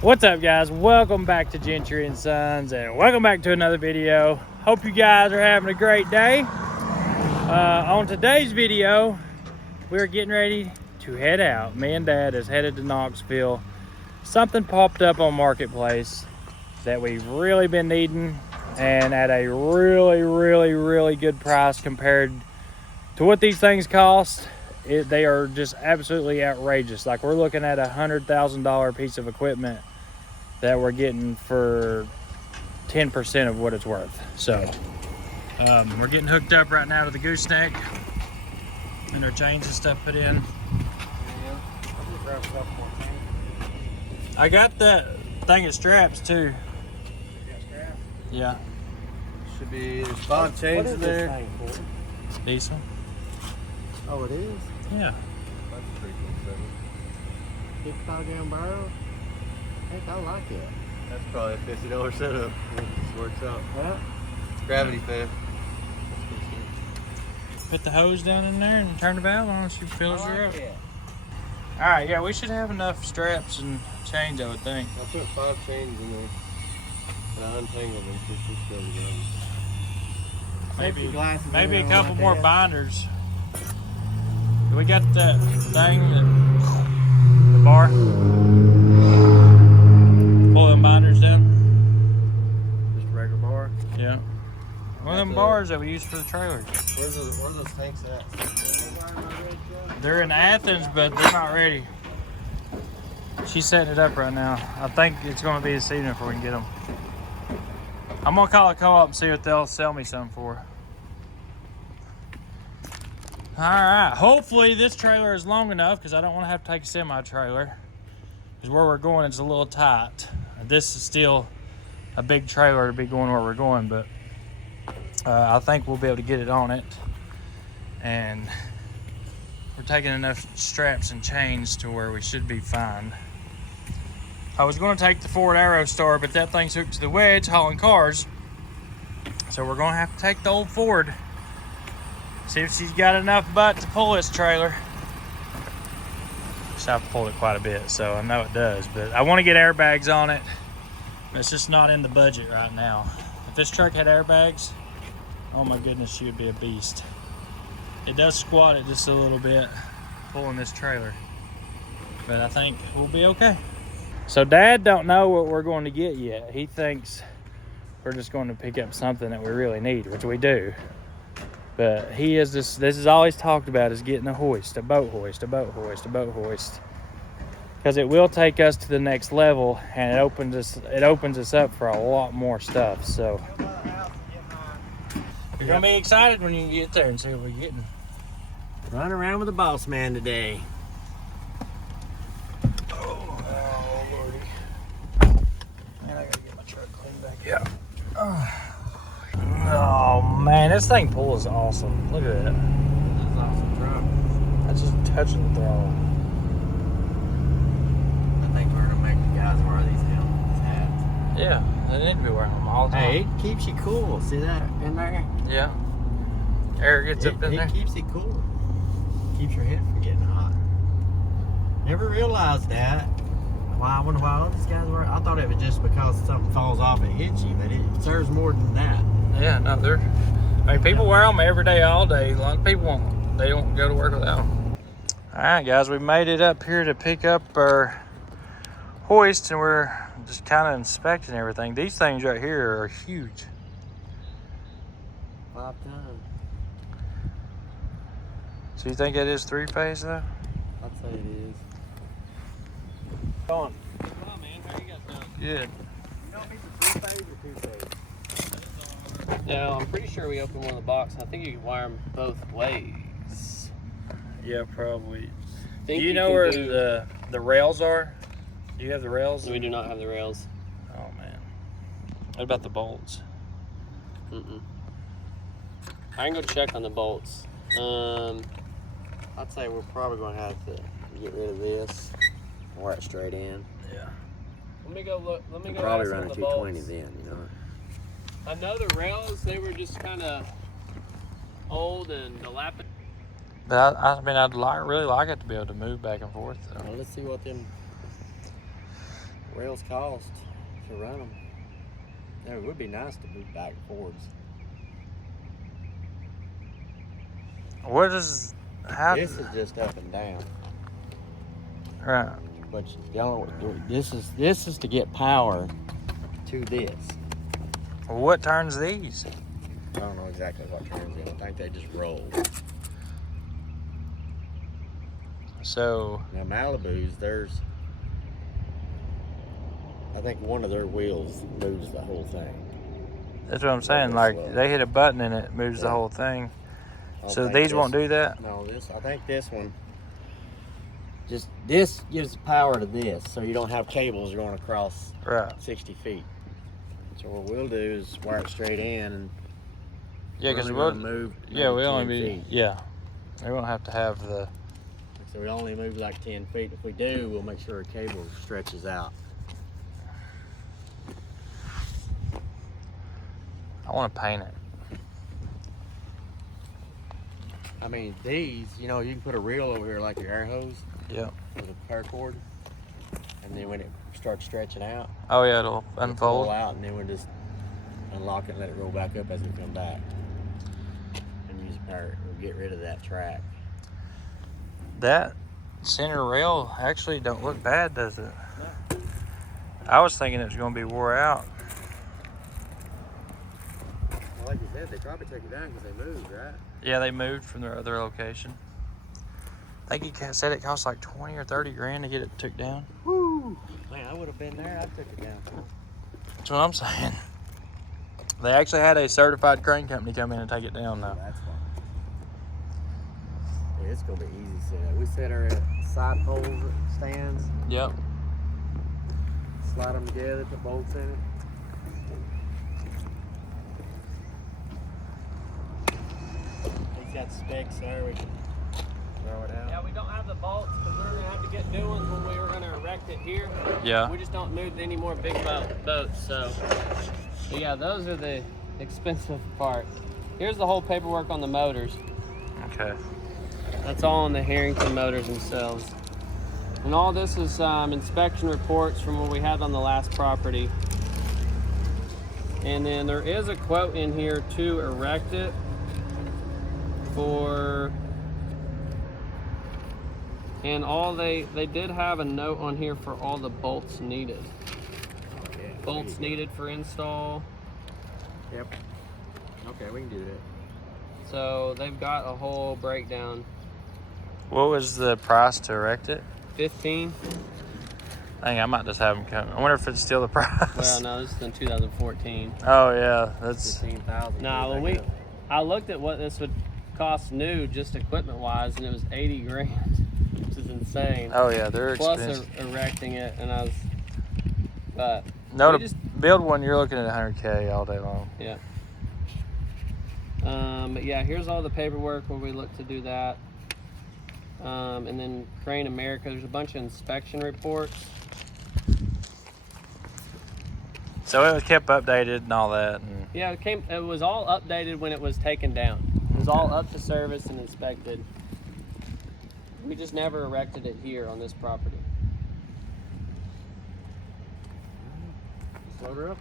What's up, guys? Welcome back to Gentry and Sons, and welcome back to another video. Hope you guys are having a great day. On today's video, we're getting ready to head out. Me and Dad is headed to Knoxville. Something popped up on Marketplace that we've really been needing, and at a really good price compared to what these things cost. They are just absolutely outrageous. Like, we're looking at $100,000 piece of equipment that we're getting for 10% of what it's worth. So we're getting hooked up right now to the gooseneck, and our chains and stuff put in. I got that thing of straps too. You got straps? Yeah. Should be, there's 5 chains in there. Decent. Oh, it is? Yeah. That's pretty cool. 55-gallon barrel? Heck, I like it. That's probably a $50 setup. This works out. Yeah. Gravity fed. Put the hose down in there and turn the valve on, she fills her up. It. Alright, yeah, we should have enough straps and chains, I would think. I put 5 chains in there. And I untangled them so she still together. Maybe a couple more binders. We got that thing, the bar. Pull them binders down. Just a regular bar? Yeah. One of them bars that we use for the trailer. Where's those tanks at? They're in Athens, but they're not ready. She's setting it up right now. I think it's going to be this evening before we can get them. I'm going to call a co-op and see what they'll sell me some for. Alright, hopefully this trailer is long enough, because I don't want to have to take a semi-trailer. Because where we're going is a little tight. This is still a big trailer to be going where we're going, but I think we'll be able to get it on it. And we're taking enough straps and chains to where we should be fine. I was going to take the Ford Aerostar, but that thing's hooked to the wedge hauling cars. So we're going to have to take the old Ford. See if she's got enough butt to pull this trailer. I've pulled it quite a bit, so I know it does. But I want to get airbags on it. It's just not in the budget right now. If this truck had airbags, oh my goodness, she would be a beast. It does squat it just a little bit, pulling this trailer. But I think we'll be okay. So Dad don't know what we're going to get yet. He thinks we're just going to pick up something that we really need, which we do. But he is this is all he's talked about, is getting a hoist, a boat hoist, a boat hoist, a boat hoist. Because it will take us to the next level, and it opens us up for a lot more stuff. So you're gonna be excited when you get there and see what we're getting. Running around with the boss man today. Oh lordy. Man, I gotta get my truck cleaned back out. Oh man, this thing pulls awesome. Look at that. That's an awesome truck. That's just touching the throttle. I think we're gonna make the guys wear these hats. Yeah, they need to be wearing them all the time. Hey, it keeps you cool. See that in there? Yeah. Air gets up in there. It keeps you cool. Keeps your head from getting hot. Never realized that. Why? I wonder why all these guys wear. I thought it was just because something falls off and hits you, but it serves more than that. Yeah, no, I mean, people wear them every day, all day. A lot of people won't. They don't go to work without them. All right, guys, we made it up here to pick up our hoist, and we're just kind of inspecting everything. These things right here are huge. 5 times. So you think that is 3-phase though? I'd say it is. Going. Come on, man. How you guys doing? Good. You don't need the 3-phase or 2-phase? No, I'm pretty sure we opened one of the boxes. I think you can wire them both ways. Yeah, probably. Do Think you know where the rails are? Do you have the rails? We do not have the rails. Oh man. What about the bolts? Mm-mm. I can go check on the bolts. I'd say we're probably going to have to get rid of this. Wire it straight in. Yeah. Let me go look. Let me go. Probably ask run on a the 220 bolts. then, you know. I know the rails. They were just kind of old and dilapidated. But I mean, I'd really like it to be able to move back and forth. Though. Well, let's see what them rails cost to run them. Yeah, it would be nice to move back and forwards. What is how? This is just up and down. Right. But this is to get power to this. What turns these? I don't know exactly what turns in. I think they just roll. So Now Malibu's, I think one of their wheels moves the whole thing. that's what I'm saying. Like they hit a button and it moves the whole thing. So these won't do that? No, I think this one, this gives power to this, so you don't have cables going across 60 feet. So what we'll do is wire it straight in, and yeah, because we'll move. We only 10 be feet. yeah. We won't have to have the. So we only move like 10 feet. If we do, we'll make sure a cable stretches out. I want to paint it. I mean, these, you can put a reel over here like your air hose. Yep. With a paracord, and then when it starts stretching out, Oh yeah, it'll unfold. Pull out, and then we'll just unlock it and let it roll back up as we come back. And use a power. We'll get rid of that track. That center rail actually don't look bad, does it? No. I was thinking it was going to be wore out. Well, like you said, they probably took it down because they moved, right? Yeah, they moved from their other location. I think he said it cost like 20 or 30 grand to get it took down. Woo! Man, I would have been there. I took it down. That's what I'm saying. They actually had a certified crane company come in and take it down now. That's fine. Yeah, it's gonna be easy set up. We set our side pole stands. Yep. Slide them together, put bolts in it. He's got specs there. We can throw it out. Yeah, we don't have the bolts because we're gonna have to get new ones when we were gonna erect it here. Yeah. We just don't move any more big boats, so. But yeah, those are the expensive part. Here's the whole paperwork on the motors. Okay. That's all on the Harrington motors themselves. And all this is inspection reports from what we had on the last property. And then there is a quote in here to erect it for, and all they did have a note on here for all the bolts needed. Bolts needed for install. Yep. Okay, we can do that. So they've got a whole breakdown. What was the price to erect it? 15. Dang, I might just have them come. I wonder if it's still the price. Well, no, this is in 2014. Oh yeah, that's 15,000. Nah, I looked at what this would cost new, just equipment wise, and it was 80 grand, which is insane. Oh yeah, they're Plus expensive. erecting it, and I was, but No, we to just, build one, you're looking at 100K all day long. yeah. But yeah, here's all the paperwork where we look to do that. And then Crane America, there's a bunch of inspection reports. So it was kept updated and all that. And Yeah, it was all updated when it was taken down. It was all up to service and inspected. We just never erected it here on this property. Load her up.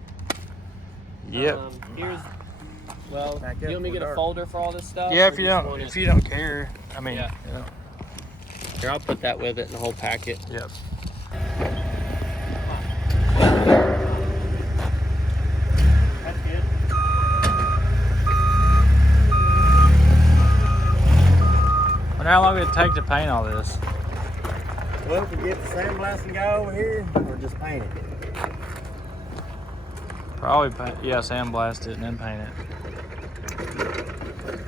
yep. Here's, well, Back up you want me to get a dark. folder for all this stuff? Yeah, or if you just don't, want if it- you don't care, I mean, Yeah. you know, Here, I'll put that with it in the whole packet. yep. That's good. Wonder how long would it take to paint all this? Well, if we get the sandblasting guy over here, or just paint it. Probably paint, yeah, sandblast it and then paint it.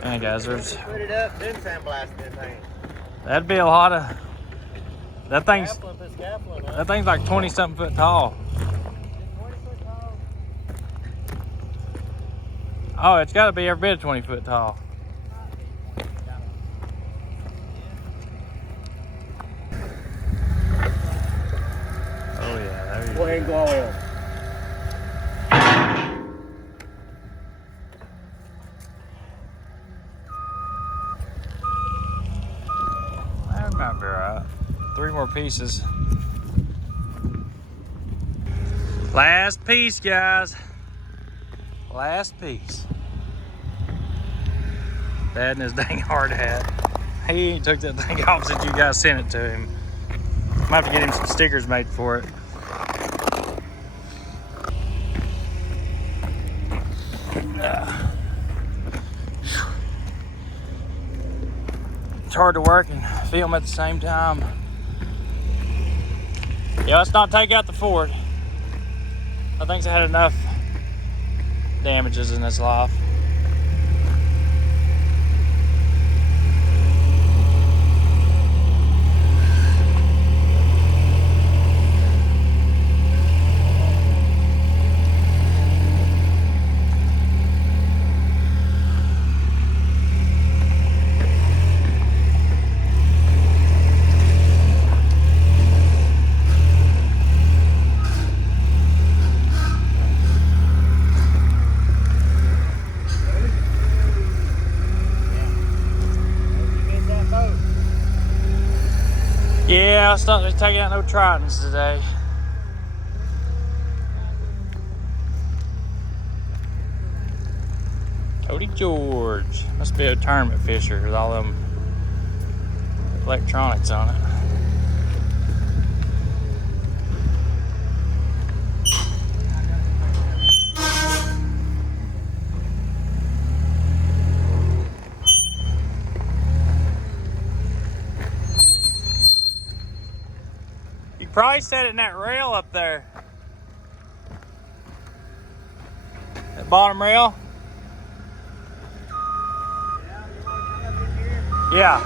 And guys, there's Put it up, then sandblast it, then paint it. that'd be a lot of. That thing's Put scaffolding up. that thing's like 20-something foot tall. 20 foot tall. Oh, it's got to be every bit of 20 foot tall. Oh yeah, there you Go go. ahead and go oil. That might be alright. 3 more pieces. Last piece, guys. Last piece. Dad and his dang hard hat. He ain't took that thing off since you guys sent it to him. Might have to get him some stickers made for it. It's hard to work and film at the same time. Yeah, let's not take out the Ford. I think it's had enough damages in its life. Yeah, I was not taking out no Tritons today. Cody George. Must be a tournament fisher with all them electronics on it. Probably set it in that rail up there. That bottom rail. Yeah.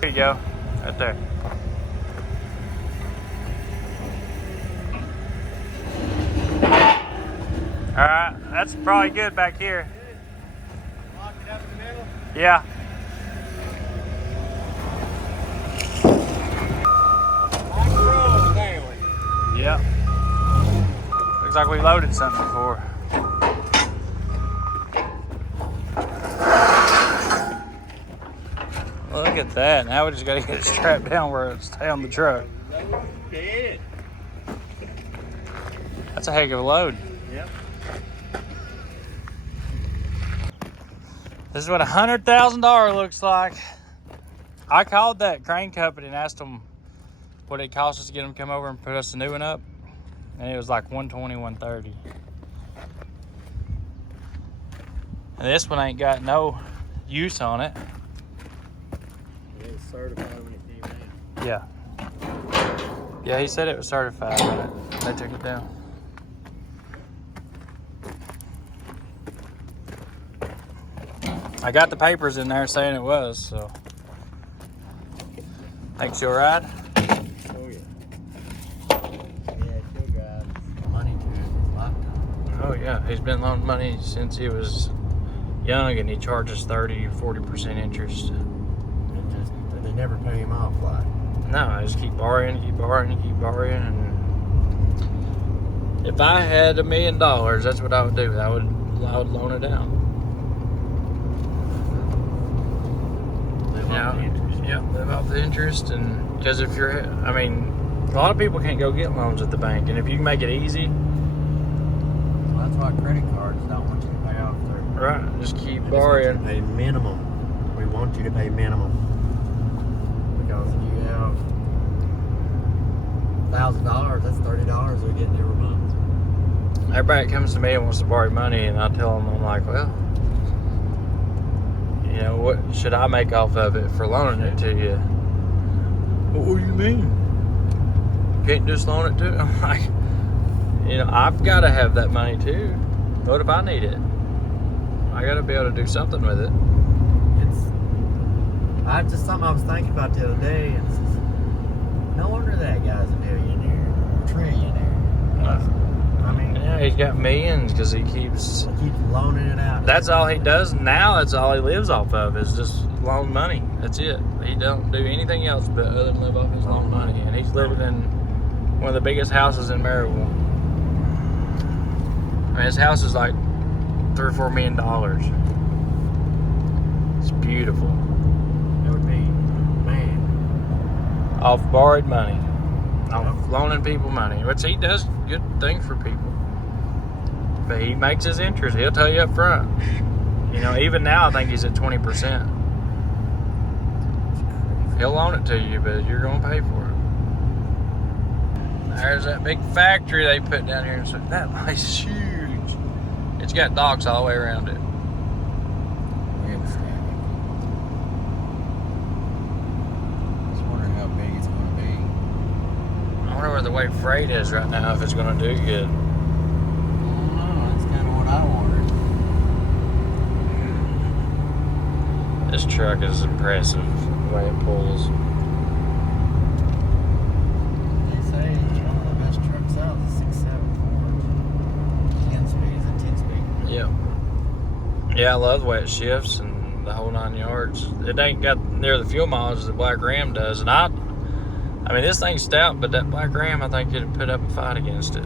There you go, right there. All right, that's probably good back here. Lock it up in the middle. Yeah. Yep. Looks like we loaded something before. Look at that. Now we just got to get it strapped down where it stay on the truck. That's a heck of a load. Yep. This is what $100,000 looks like. I called that crane company and asked them what it cost us to get them to come over and put us a new one up. And it was like $120, $130. And this one ain't got no use on it. It was certified when it came out. Yeah. Yeah, he said it was certified, but they took it down. I got the papers in there saying it was, so. Think she'll ride? Oh, yeah. Yeah, she'll drive. Money to it is lifetime. Oh, yeah. He's been loaning money since he was young, and he charges 30-40% interest. They never pay him off, like. No, I just keep borrowing, and and if I had $1 million, that's what I would do. I would loan it out. Yep, live off the interest, and because if you're, I mean, a lot of people can't go get loans at the bank, and if you can make it easy. Well, that's why credit cards don't want you to pay off their. Right, just keep They borrowing. just want you to pay minimum. We want you to pay minimum. Because if you have $1,000, that's $30 we're getting every month. Everybody comes to me and wants to borrow money, and I tell them, I'm like, well, you know, what should I make off of it for loaning it to you? What do you mean? You can't just loan it to? I'm like, you know, I've got to have that money too. What if I need it? I got to be able to do something with it. It's just something I was thinking about the other day. It's no wonder that guy's a millionaire, trillionaire. I mean, Yeah, he's got millions because he keeps loaning it out. That's all he does now. That's all he lives off of is just loan money. That's it. He don't do anything else but other than live off his loan money. And he's living in one of the biggest houses in Maryville. I mean, his house is like $3 or $4 million. It's beautiful. It would be, man. Off borrowed money. Off loaning people money. Which he does good things for people. But he makes his interest. He'll tell you up front. You know, even now I think he's at 20%. He'll loan it to you, but you're going to pay for it. There's that big factory they put down here. So that place is huge. It's got docks all the way around it. Just wondering how big it's going to be. I wonder where the way freight is right now, if it's going to do good. I don't know. That's kind of what I wondered. This truck is impressive, the way it pulls. They say it's one of the best trucks out, the 674. 10 speed is a 10 speed. Yep. Yeah, I love the way it shifts and the whole 9 yards. It ain't got near the fuel mileage as the Black Ram does. And I mean, this thing's stout, but that Black Ram, I think it'd put up a fight against it.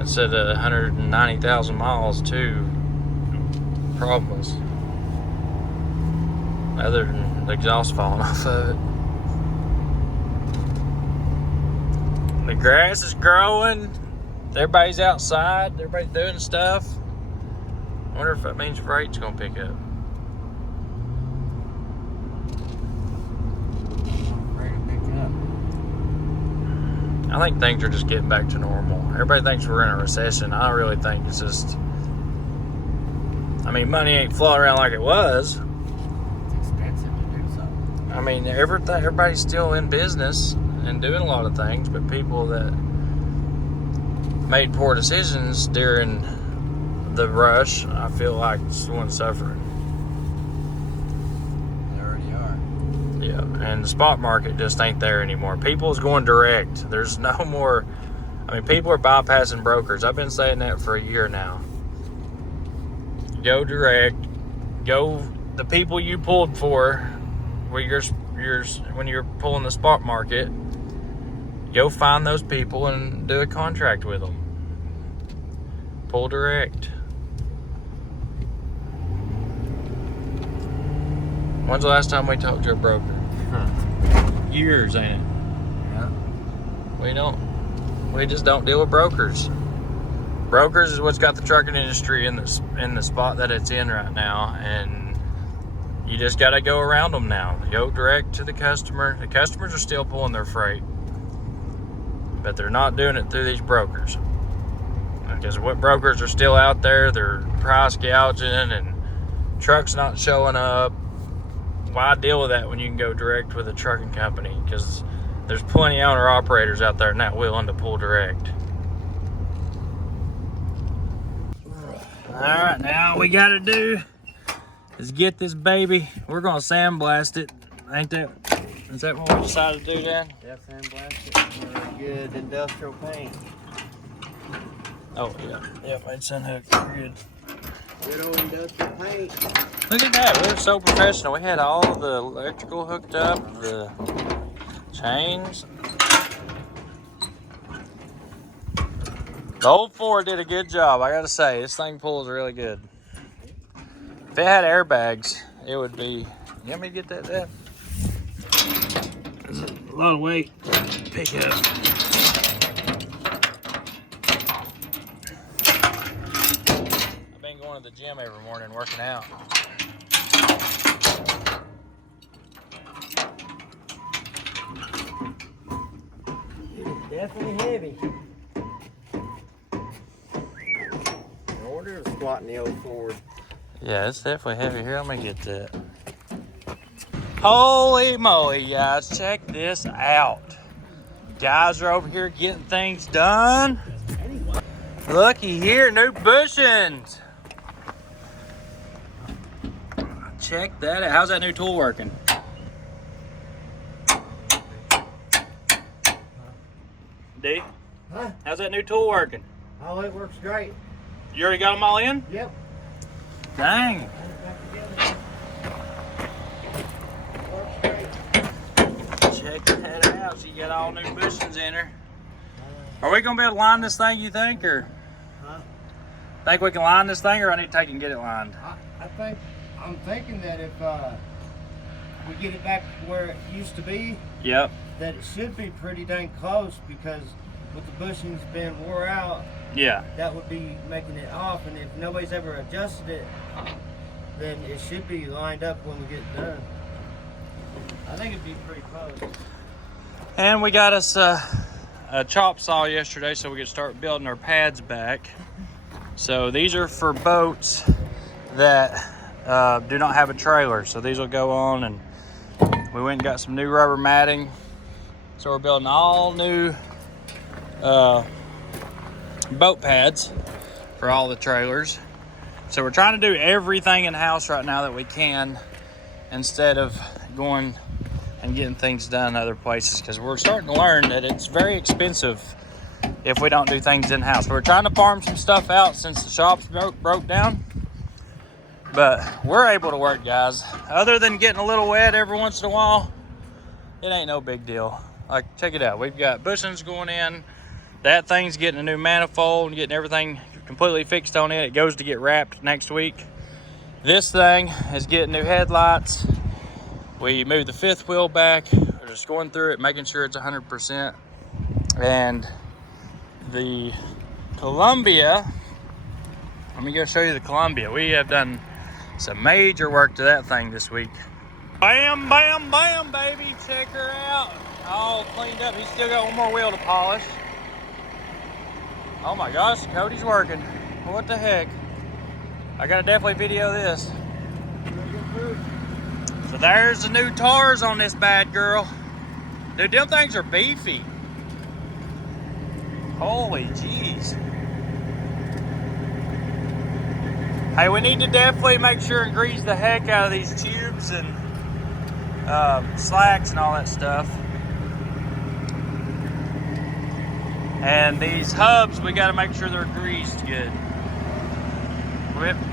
It's at 190,000 miles too. Problems other than the exhaust falling off of it. The grass is growing. Everybody's outside. Everybody's doing stuff. I wonder if that means freight's gonna pick up. Ready to pick up. I think things are just getting back to normal. Everybody thinks we're in a recession. I really think it's just, I mean, money ain't flowing around like it was. It's expensive to do something. I mean, everybody's still in business and doing a lot of things, but people that made poor decisions during the rush, I feel like it's the one suffering. They already are. Yeah, and the spot market just ain't there anymore. People's going direct. There's no more, I mean, people are bypassing brokers. I've been saying that for a year now. Go direct. Go the people you pulled for when you're pulling the spot market. Go find those people and do a contract with them. Pull direct. When's the last time we talked to a broker? Years, ain't it? Yeah. We just don't deal with brokers. Brokers is what's got the trucking industry in the spot that it's in right now, and you just got to go around them now. Go direct to the customer. The customers are still pulling their freight, but they're not doing it through these brokers. Because what brokers are still out there, they're price gouging and trucks not showing up. Why deal with that when you can go direct with a trucking company? Because there's plenty of owner operators out there not willing to pull direct. All right, now all we gotta do is get this baby. We're gonna sandblast it. Is that what we decided to do, Dad? Yeah, sandblast it for a good industrial paint. Oh, yeah. Yep, it's unhooked. We're good. Good old industrial paint. Look at that. We're so professional. We had all of the electrical hooked up, the chains. The old Ford did a good job, I gotta say. This thing pulls really good. If it had airbags, it would be. You want me to get that, Dad? There's a lot of weight to pick up. I've been going to the gym every morning working out. It's definitely heavy. No wonder it was squatting the old Ford. Yeah, it's definitely heavy. Here, let me get that. Holy moly, guys, check this out. Guys are over here getting things done. Looky here, new bushings. Check that out. How's that new tool working? D? Huh? How's that new tool working? Oh, it works great. You already got them all in? Yep. Dang. Check that out. She got all new bushings in her. Are we gonna be able to line this thing, you think, or? Huh? Think we can line this thing, or I need to take it and get it lined? I'm thinking that if we get it back where it used to be, Yep. that it should be pretty dang close, because with the bushings being wore out, Yeah. that would be making it off, and if nobody's ever adjusted it, then it should be lined up when we get it done. I think it'd be pretty close. And we got us a chop saw yesterday, so we could start building our pads back. So these are for boats that do not have a trailer. So these will go on, and we went and got some new rubber matting. So we're building all new boat pads for all the trailers. So we're trying to do everything in-house right now that we can, instead of going and getting things done other places, because we're starting to learn that it's very expensive if we don't do things in-house. We're trying to farm some stuff out since the shops broke down, but we're able to work, guys. Other than getting a little wet every once in a while, it ain't no big deal. Like, check it out. We've got bushings going in. That thing's getting a new manifold and getting everything completely fixed on it. It goes to get wrapped next week. This thing is getting new headlights. We moved the fifth wheel back. We're just going through it, making sure it's 100%. And the Columbia, let me go show you the Columbia. We have done some major work to that thing this week. Bam, bam, bam, baby. Check her out. All cleaned up. He's still got one more wheel to polish. Oh my gosh, Cody's working. What the heck? I gotta definitely video this. So there's the new tars on this bad girl. Dude, them things are beefy. Holy jeez. Hey, we need to definitely make sure and grease the heck out of these tubes and slacks and all that stuff. And these hubs, we gotta make sure they're greased good.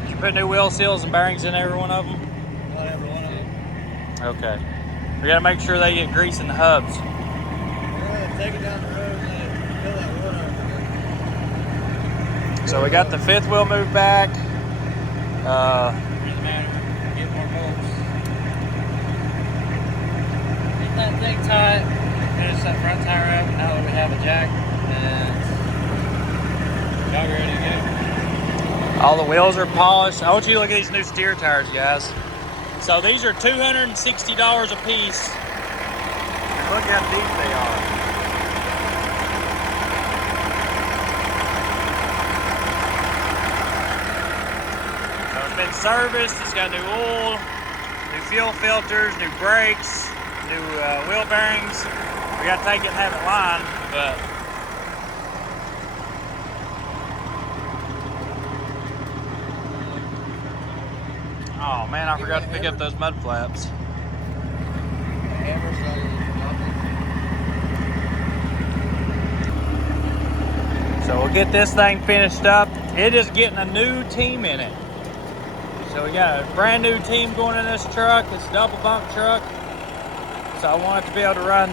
You put new wheel seals and bearings in every one of them? Not every one of them. Okay. We gotta make sure they get grease in the hubs. Yeah, take it down the road and fill that wood up. So we got the fifth wheel moved back. Doesn't matter. Get more bolts. Get that thing tight. Finish that front tire up. Now that we have a jack, and y'all ready to go. All the wheels are polished. I want you to look at these new steer tires, guys. So these are $260 a piece. And look how deep they are. So it's been serviced. It's got new oil, new fuel filters, new brakes, new wheel bearings. We got to take it and have it lined, but oh man, I forgot to pick up those mud flaps. So we'll get this thing finished up. It is getting a new team in it. So we got a brand new team going in this truck. It's a double bunk truck. So I want it to be able to run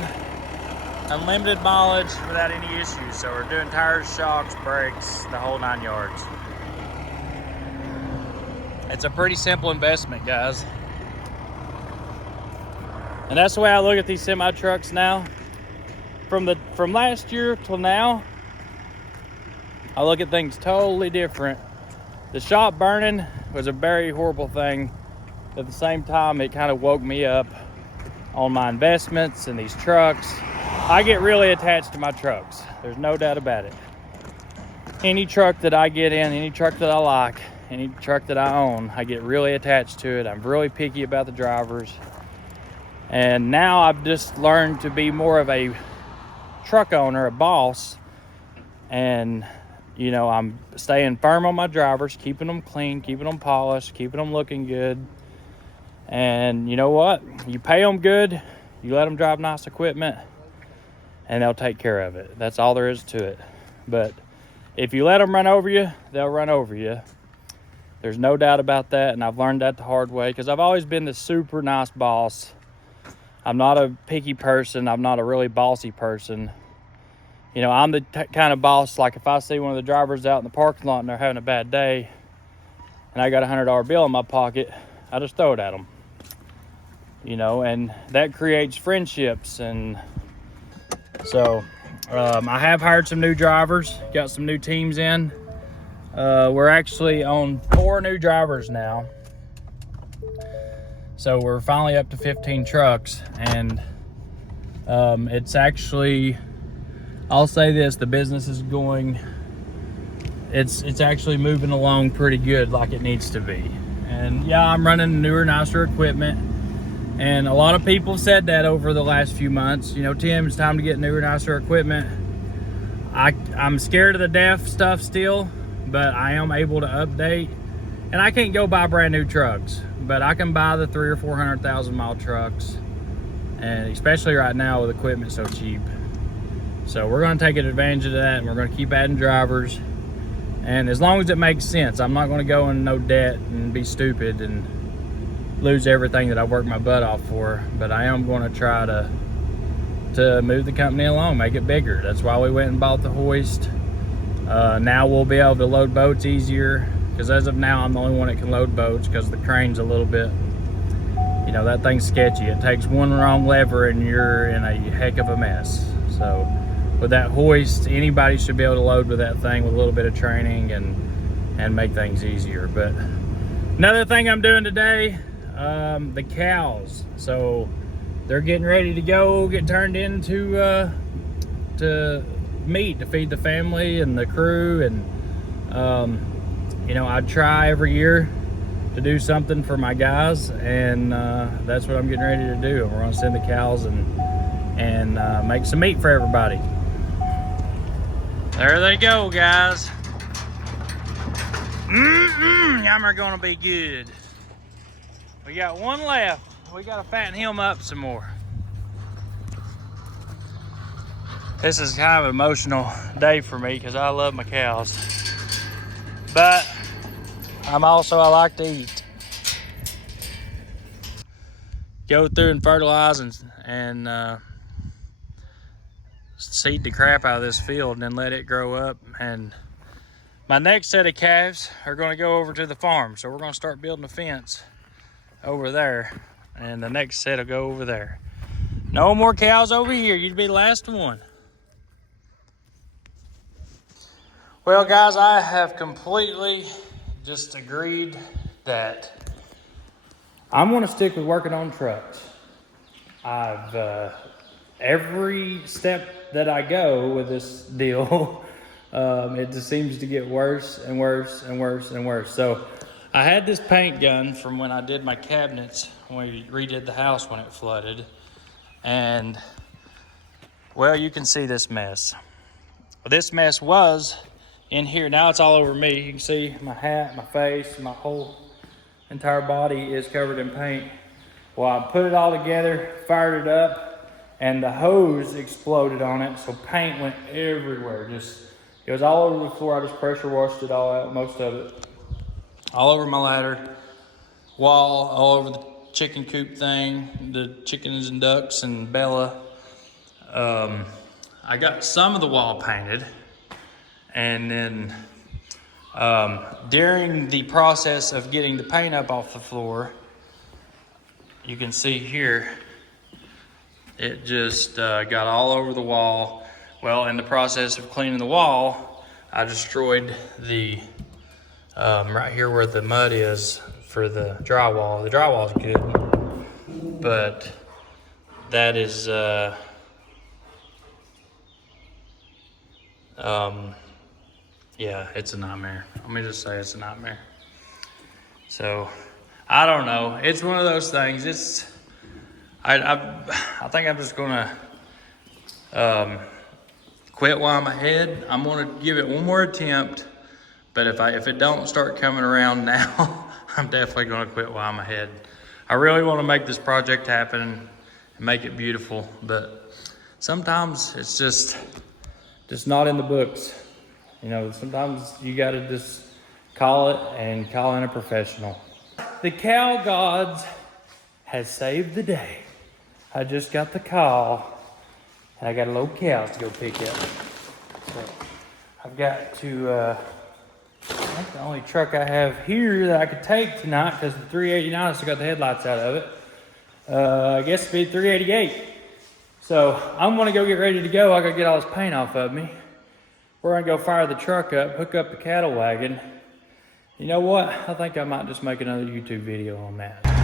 unlimited mileage without any issues. So we're doing tires, shocks, brakes, the whole 9 yards. It's a pretty simple investment, guys. And that's the way I look at these semi trucks now. From last year till now, I look at things totally different. The shop burning was a very horrible thing. At the same time, it kind of woke me up on my investments in these trucks. I get really attached to my trucks. There's no doubt about it. Any truck that I get in, any truck that I like, any truck that I own, I get really attached to it. I'm really picky about the drivers. And now I've just learned to be more of a truck owner, a boss. And, you know, I'm staying firm on my drivers, keeping them clean, keeping them polished, keeping them looking good. And you know what? You pay them good, you let them drive nice equipment, and they'll take care of it. That's all there is to it. But if you let them run over you, they'll run over you. There's no doubt about that, and I've learned that the hard way because I've always been the super nice boss. I'm not a picky person. I'm not a really bossy person. You know, I'm the kind of boss, like if I see one of the drivers out in the parking lot and they're having a bad day and I got a $100 bill in my pocket, I just throw it at them. You know, and that creates friendships. And so I have hired some new drivers, got some new teams in. We're actually on 4 new drivers now. So we're finally up to 15 trucks, and it's actually, I'll say this, the business is going, it's actually moving along pretty good, like it needs to be. And yeah, I'm running newer, nicer equipment, and a lot of people said that over the last few months. You know, Tim, it's time to get newer, nicer equipment. I'm scared of the DEF stuff still, but I am able to update. And I can't go buy brand new trucks, but I can buy the 300,000 or 400,000 mile trucks, and especially right now with equipment so cheap. So we're going to take advantage of that, and we're going to keep adding drivers. And as long as it makes sense, I'm not going to go in no debt and be stupid and lose everything that I worked my butt off for. But I am going to try to move the company along, make it bigger. That's why we went and bought the hoist. Now we'll be able to load boats easier, because as of now, I'm the only one that can load boats because the crane's a little bit, you know, that thing's sketchy. It takes one wrong lever and you're in a heck of a mess. So with that hoist, anybody should be able to load with that thing with a little bit of training and make things easier. But another thing I'm doing today, the cows. So they're getting ready to go get turned into to meat to feed the family and the crew. And you know, I try every year to do something for my guys, and that's what I'm getting ready to do. We're gonna send the cows and make some meat for everybody. There they go, guys. Y'all are gonna be good. We got one left. We gotta fatten him up some more. This is kind of an emotional day for me because I love my cows. But I like to eat. Go through and fertilize and seed the crap out of this field and then let it grow up. And my next set of calves are going to go over to the farm. So we're going to start building a fence over there. And the next set will go over there. No more cows over here. You'd be the last one. Well, guys, I have completely just agreed that I'm going to stick with working on trucks. Every step that I go with this deal, it just seems to get worse and worse and worse and worse. So I had this paint gun from when I did my cabinets, when we redid the house when it flooded. And, well, you can see this mess. This mess was in here. Now it's all over me. You can see my hat, my face, my whole entire body is covered in paint. Well, I put it all together, fired it up, and the hose exploded on it, so paint went everywhere. It was all over the floor. I just pressure washed it all out, most of it. All over my ladder, wall, all over the chicken coop thing, the chickens and ducks and Bella. I got some of the wall painted. And then during the process of getting the paint up off the floor, you can see here, it just got all over the wall. Well, in the process of cleaning the wall, I destroyed the, right here where the mud is for the drywall. The drywall is good, but that is, yeah, it's a nightmare. Let me just say it's a nightmare. So, I don't know. It's one of those things. I think I'm just gonna quit while I'm ahead. I'm gonna give it one more attempt, but if it don't start coming around now, I'm definitely gonna quit while I'm ahead. I really want to make this project happen and make it beautiful, but sometimes it's just not in the books. You know, sometimes you gotta just call it and call in a professional. The cow gods has saved the day. I just got the call and I got a load of cows to go pick up. So I've got to, that's the only truck I have here that I could take tonight because the 389, I still got the headlights out of it. I guess it'd be 388. So I'm gonna go get ready to go. I gotta get all this paint off of me. We're gonna go fire the truck up, hook up the cattle wagon. You know what? I think I might just make another YouTube video on that.